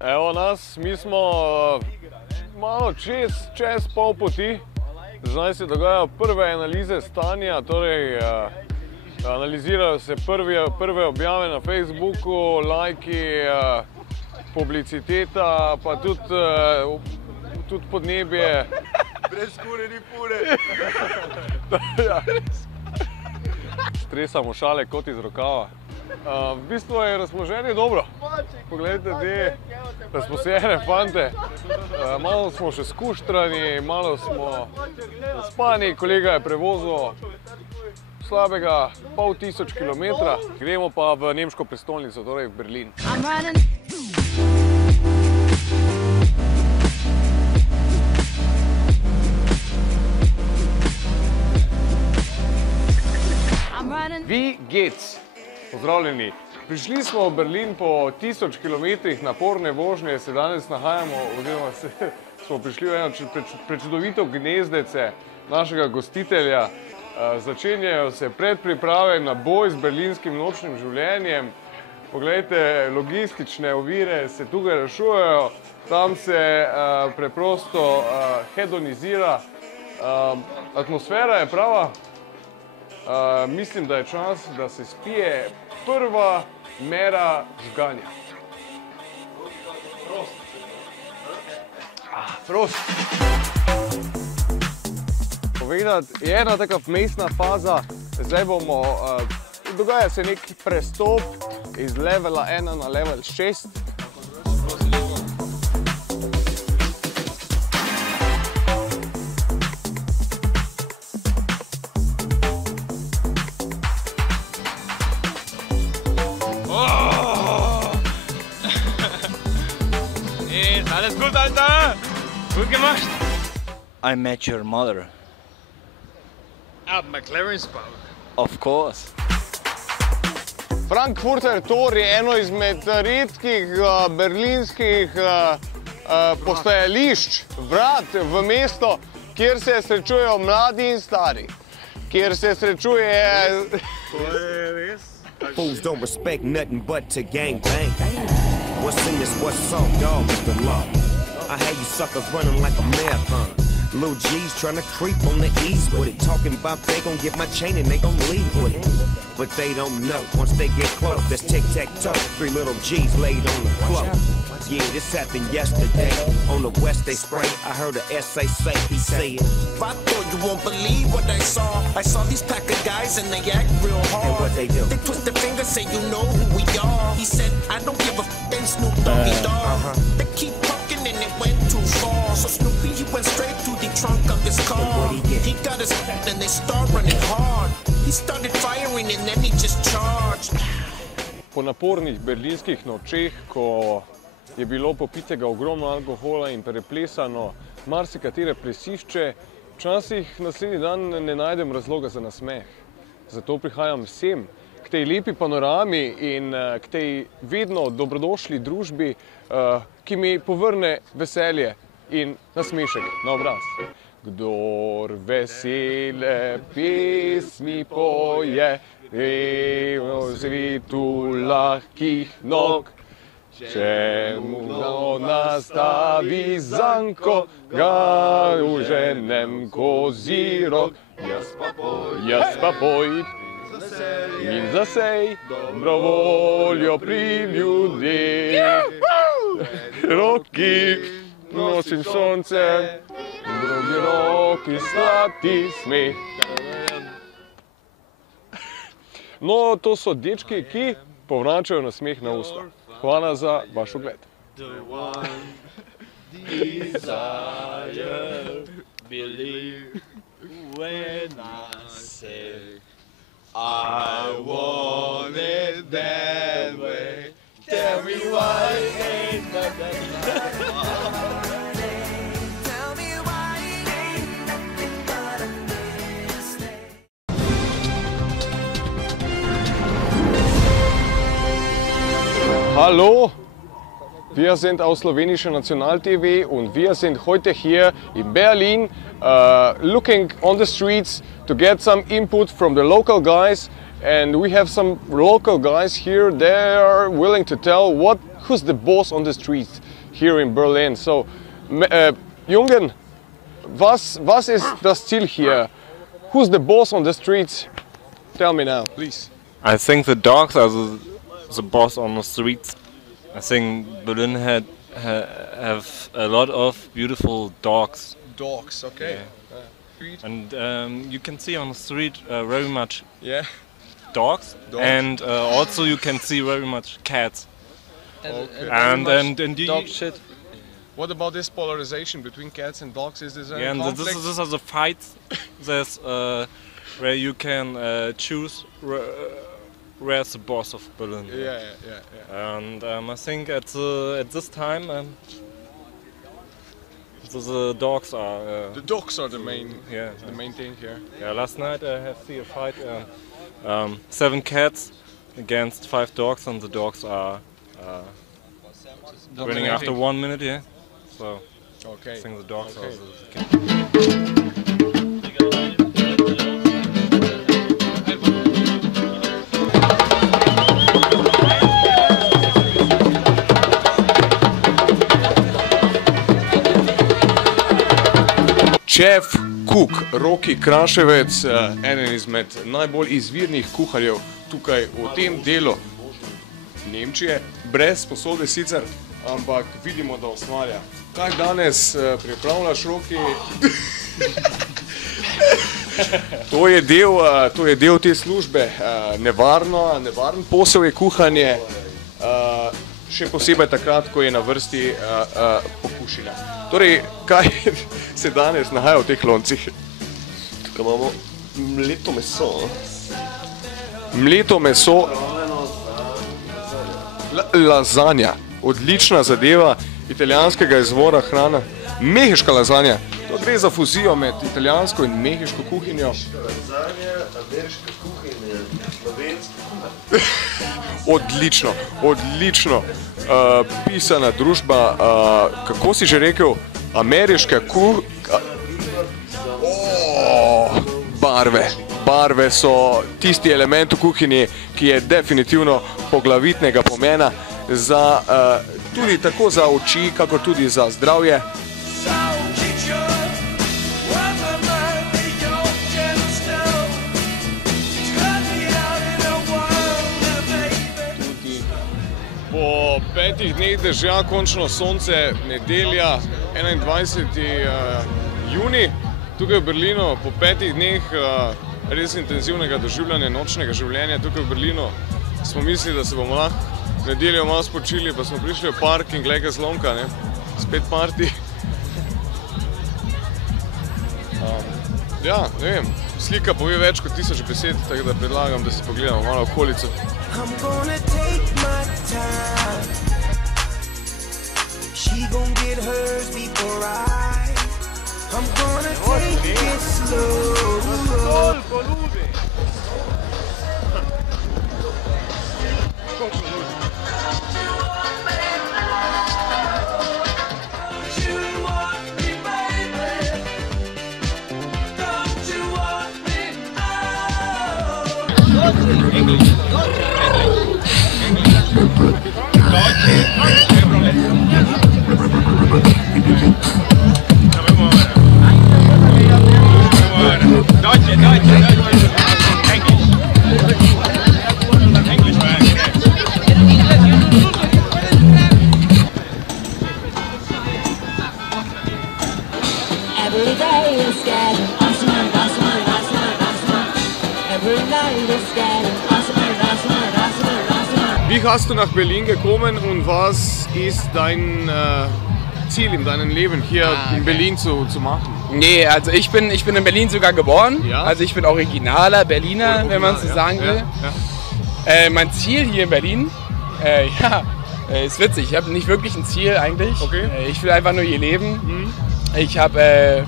Evo nas, mi smo malo čez pol poti. Zdaj se dogajajo prve analize stanja, torej analizirajo se prve objave na Facebooku, lajki, publiciteta, pa tudi podnebje. Brez kure ni pure. Stresamo šale kot iz rokava. V bistvu je razpoloženje dobro. Poglejte te razposejene fante. Malo smo še skuštrani, malo smo spani. Kolega je prevozil slabega 500 kilometra. Gremo pa v nemško prestolnico, torej v Berlin. Wie geht's? Pozdravljeni. Prišli smo v Berlin po 1000 kilometrih naporne vožnje, se danes nahajamo, oziroma smo prišli v eno prečudovito gnezdece našega gostitelja. Začenjajo se predpriprave na boj z berlinskim nočnim življenjem. Poglejte, logistične ovire se tukaj rešujejo, tam se preprosto hedonizira. Atmosfera je prava. Mislim, da je čas, da se spije prva mera žganja. Prost. Povedati, je ena taka vmesna faza, zdaj bomo, dogaja se nek prestop iz levela 1 na level 6. Alles gut, Alter! Gut gemacht! I met your mother. At McLaren's Park. Of course. Frankfurter Tor je eno izmed redkih berlinskih postajališč, vrat v mesto, kjer se srečujejo mladi in stari. Kjer se srečuje... To je res? Fools don't respect nothing but to gang bang. What's in this, what's up, dog, is the law. I had you suckers running like a marathon. Lil G's trying to creep on the ease with it. Talking about they gon' get my chain and they gon' leave with it. But they don't know, once they get close, there's tic-tac-toe. 3 little G's laid on the floor. Yeah, this happened yesterday. On the west they spray, I heard a SA say, he said, I thought you won't believe what I saw. I saw these pack of guys and they act real hard. and what they do? They twist their fingers, say you know who we are. He said, I don't give a f***ing Snoop Doggy Dogg. They keep talking and it went too far. So Snoopy, he went straight through the trunk of his car. what'd he get? He got his and they start running hard. He started firing and then he just charged. Po napornih berlinskih nočeh, ko je bilo popitega ogromno alkohola in preplesano marsikatere plesišče, včasih naslednji dan ne najdem razloga za nasmeh. Zato prihajam sem, k tej lepi panorami in k tej vedno dobrodošli družbi, ki mi povrne veselje in nasmešek na obraz. Kdor vesele pesmi poje, v svetu lahkih nog, če mu nastavi zanko, ga uženem kozirok. Jaz pa pojd in zasej dobro voljo pri ljudeh. Roki nosim sonce, v drugi roki slati smeh. No, to so dečki, ki povračajo nasmeh na usta. Hvala za vaš ogled. The one desire, believe when I say I want it that way. Tell me why ain't nothing like Hallo, wir sind aus slowenischer National-TV und wir sind heute hier in Berlin looking on the streets to get some input from the local guys, and we have some local guys here. They are willing to tell what who's the boss on the streets here in Berlin? So, Jungen, was ist das Ziel hier? Who's the boss on the streets? Tell me now, please. I think the dogs are the boss on the streets. I think Berlin have a lot of beautiful dogs. Dogs, okay. And you can see on the street very much Yeah. dogs. And also you can see very much cats. Okay. And Dog shit. What about this polarization between cats and dogs? Is this a yeah, and conflict? this is a fight. There's where you can choose where's the boss of Berlin. Yeah. And I think at this time the dogs are. The dogs are the main thing here. Yeah, last night I have seen a fight. 7 cats against 5 dogs, and the dogs are winning after 1 minute. Yeah, so Okay. I think the dogs Okay. are. Šef Cook, Roki Kraševec, eden izmed najbolj izvirnih kuharjev tukaj v tem delu Nemčije, brez posode sicer, ampak vidimo, da ustvarja. Kaj danes pripravljaš, Roki? To je del te službe, nevaren posel je kuhanje, še posebej takrat, ko je na vrsti pokušina. Torej, kaj se danes nahaja v teh loncih? Tukaj imamo mleto meso. Mleto meso, lazanja, odlična zadeva italijanskega izvora hrana, mehiška lazanja. To gre za fuzijo med italijansko in mehiško kuhinjo. Lazanja, ameriška kuhinja, slovenska kuhinja. Odlično. Pisana družba, kako si že rekel, ameriška Barve so tisti element v kuhinji, ki je definitivno poglavitnega pomena za tudi tako za oči, kakor tudi za zdravje. Po 5 dneh dežja, končno sonce, nedelja, 21. Juni, tukaj v Berlinu, po 5 dneh res intenzivnega doživljanja nočnega življenja tukaj v Berlinu, smo mislili, da se bomo lahko nedeljo malo spočili, pa smo prišli v park in glej, kaj zlomka, ne? Spet party. Ja, ne vem, slika pove več kot 1000 besed, tako da predlagam, da si pogledamo malo okolico. I'm gonna take my time. She gon' get hers before I'm gonna take it slow. Wie hast du nach Berlin gekommen und was ist dein Ziel in deinem Leben hier in Berlin zu machen? Nee, also ich bin in Berlin sogar geboren. Ja? Also ich bin originaler Berliner, wenn man so sagen will. Ja. Mein Ziel hier in Berlin, ist witzig. Ich habe nicht wirklich ein Ziel eigentlich. Okay. Ich will einfach nur hier leben. Ich habe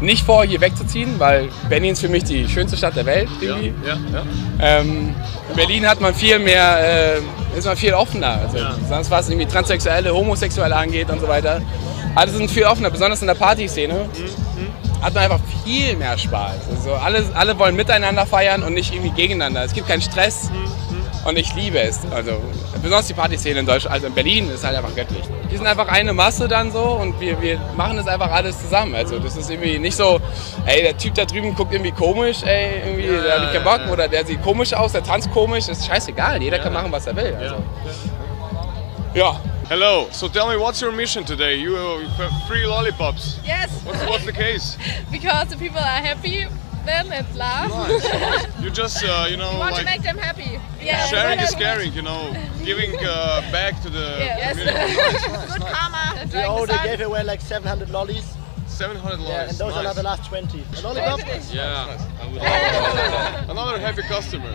nicht vor, hier wegzuziehen, weil Berlin ist für mich die schönste Stadt der Welt irgendwie. In Berlin hat man viel mehr, ist man viel offener. Also, sonst was irgendwie Transsexuelle, Homosexuelle angeht und so weiter. Alle sind viel offener, besonders in der Partyszene. Hat man einfach viel mehr Spaß. Also alle wollen miteinander feiern und nicht irgendwie gegeneinander. Es gibt keinen Stress. Und ich liebe es. Also, besonders die Partyszene in Deutschland, also in Berlin, ist halt einfach göttlich. Wir sind einfach eine Masse dann so und wir machen das einfach alles zusammen. Also das ist irgendwie nicht so, ey, der Typ da drüben guckt irgendwie komisch, ey, irgendwie, der hat nicht keinen Bock oder der sieht komisch aus, der tanzt komisch, ist scheißegal, jeder kann machen, was er will. Also. Ja. Hello, so tell me, what's your mission today? You have 3 lollipops. Yes. What's the case? Because the people are happy, then it's laugh. Nice. You just, you know, You want to like make them happy. Yeah. sharing is caring, you know, giving back to the Yes. community. Good karma. They already gave away like 700 lollies. 700 lollies. Yeah, and those are the last 20. A lollipop? Yeah. Another happy customer.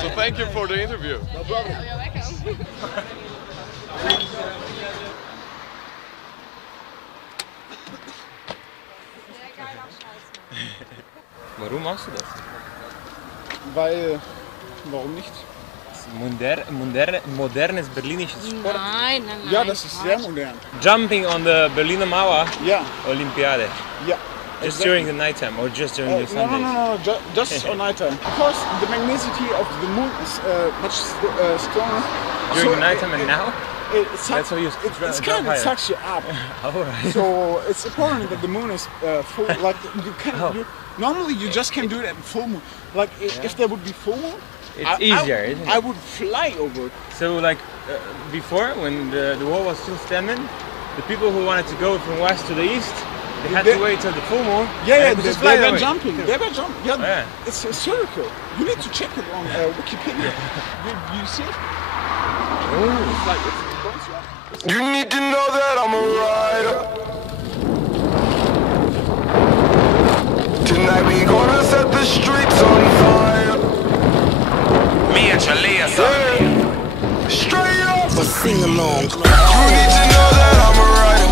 So thank you for the interview. No problem. You're welcome. Warum machst du das? Weil, warum nicht? Modernes berlinisches Sport. Nein. Ja, das ist sehr modern. Jumping on the Berliner Mauer Ja. Olympiade. Ja. Just during the nighttime or just during the Sundays? No, just on night time. Because the magneticity of the moon is much stronger. During the nighttime and now? It's kind of sucks you up. Alright. So it's important that the moon is full. Like normally you just can't do it at full moon. Like if there would be full moon, It's easier, isn't it? I would fly over it. So like before, when the wall was still standing, the people who wanted to go from west to the east, they had to wait till the full moon. Yeah, just fly they were away. jumping. They were jumping. Yeah, Yeah. it's circle. You need to check it on Wikipedia. You see it? It's like it's going to. You need to know that I'm a rider. Tonight we gonna set the streets on fire. Me and Chalea, Straight up. but sing along. You need to know that I'm a rider.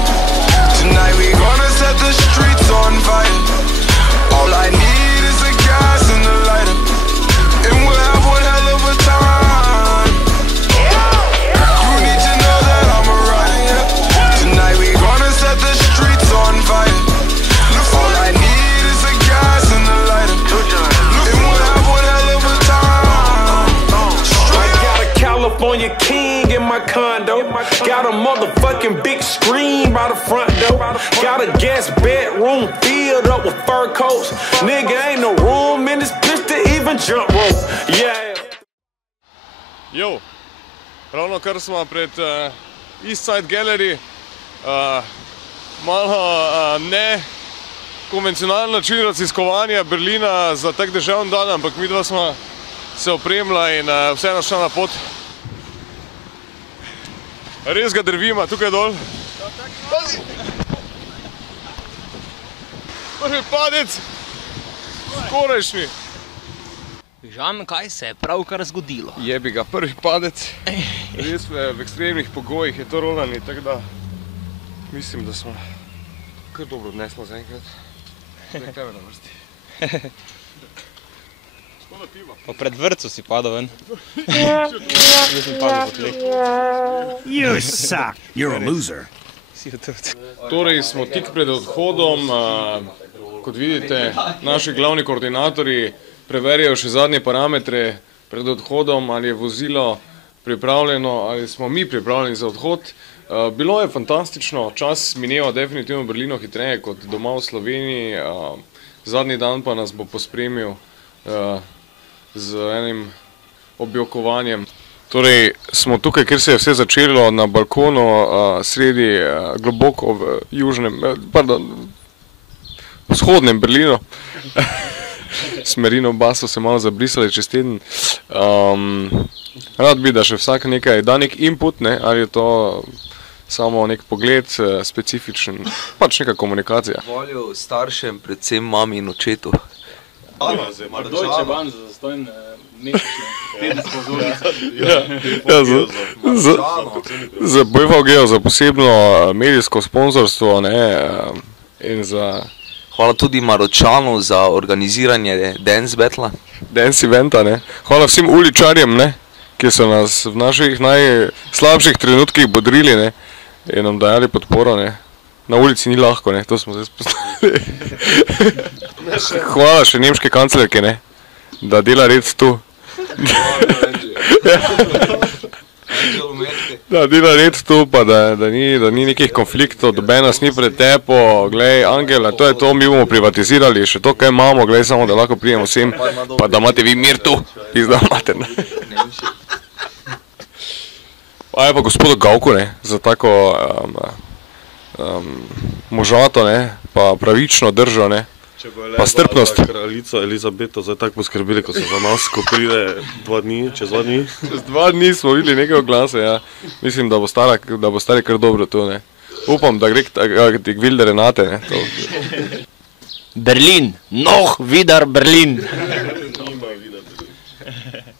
Tonight we gonna set the streets on fire. All I need is the gas and the lighter, and we'll have one hell of a time. You need to know that I'm a rider. Tonight we gonna set the streets on fire. All I need is the gas and the lighter, and we'll have one hell of a time. I got a California king in my condo. Got a motherfucking big screen by the front door. Got a guest bedroom filled up with fur coats. Nigga, ain't no room in this bitch to even jump rope. Yeah. Jo, ravno kar smo pred Eastside Gallery, malo ne konvencionalen način raziskovanja Berlina za tak deževni dan, ampak midva smo se opremila in vseeno šla na pot. Res ga drvima, tukaj dol. Prvi padec, skorajšnji. Žan, kaj se je pravkar zgodilo? Jebi ga, prvi padec. Res v ekstremnih pogojih je to rolani, tako da mislim, da smo kar dobro odneslo zaenkrat. Zdaj tebe na vrsti. Pa pred vrtcu si padel ven. Mislim, padel po tleh. You suck. You're a loser. Torej smo tik pred odhodom. Kot vidite, naši glavni koordinatorji preverjajo še zadnje parametre pred odhodom, ali je vozilo pripravljeno, ali smo mi pripravljeni za odhod. Bilo je fantastično, čas mineva definitivno v Berlinu hitreje kot doma v Sloveniji. Zadnji dan pa nas bo pospremil z enim objokovanjem. Torej, smo tukaj, kjer se je vse začelo, na balkonu sredi globoko v vzhodnem Berlinu. Smerino baso se malo zabrisali čez teden. Rad bi, da še vsak nekaj da nek input, ne, ali je to samo nek pogled, specifičen, pač neka komunikacija. Voljo staršem, predvsem mami in očetu. Deutsche Bahn za zastojn tedensko Za BVG, za posebno medijsko sponzorstvo, ne, in za... Hvala tudi Maročanu za organiziranje dance battla. Dance eventa, ne. Hvala vsem uličarjem, ne, ki so nas v naših najslabših trenutkih bodrili, ne, in nam dajali podporo, ne. Na ulici ni lahko, ne, to smo zdaj spoznali. Hvala še nemške kanclerke, ne, da dela red tu. Da, ti nared tu, pa da ni nekih konfliktov, doben nas ni pretepo, glej, Angela, to je to, mi bomo privatizirali, še to, kaj imamo, glej, samo da lahko prijemo vsem, pa da imate vi mir tu, pizda imate, ne. Pa je pa gospodu Gavku, ne, za tako možato, ne, pa pravično držo, ne, pa strpnost. Kraljico Elizabeto zdaj tako poskrbeli, ko se za nas, ko pride 2 dni, čez 2 dni. Čez 2 dni smo videli nekaj oglase, ja. Mislim, da bo stari kar dobro to, ne. Upam, da gre k Vilde Renate, ne. Berlin, noch wieder Berlin. Nima wieder Berlin.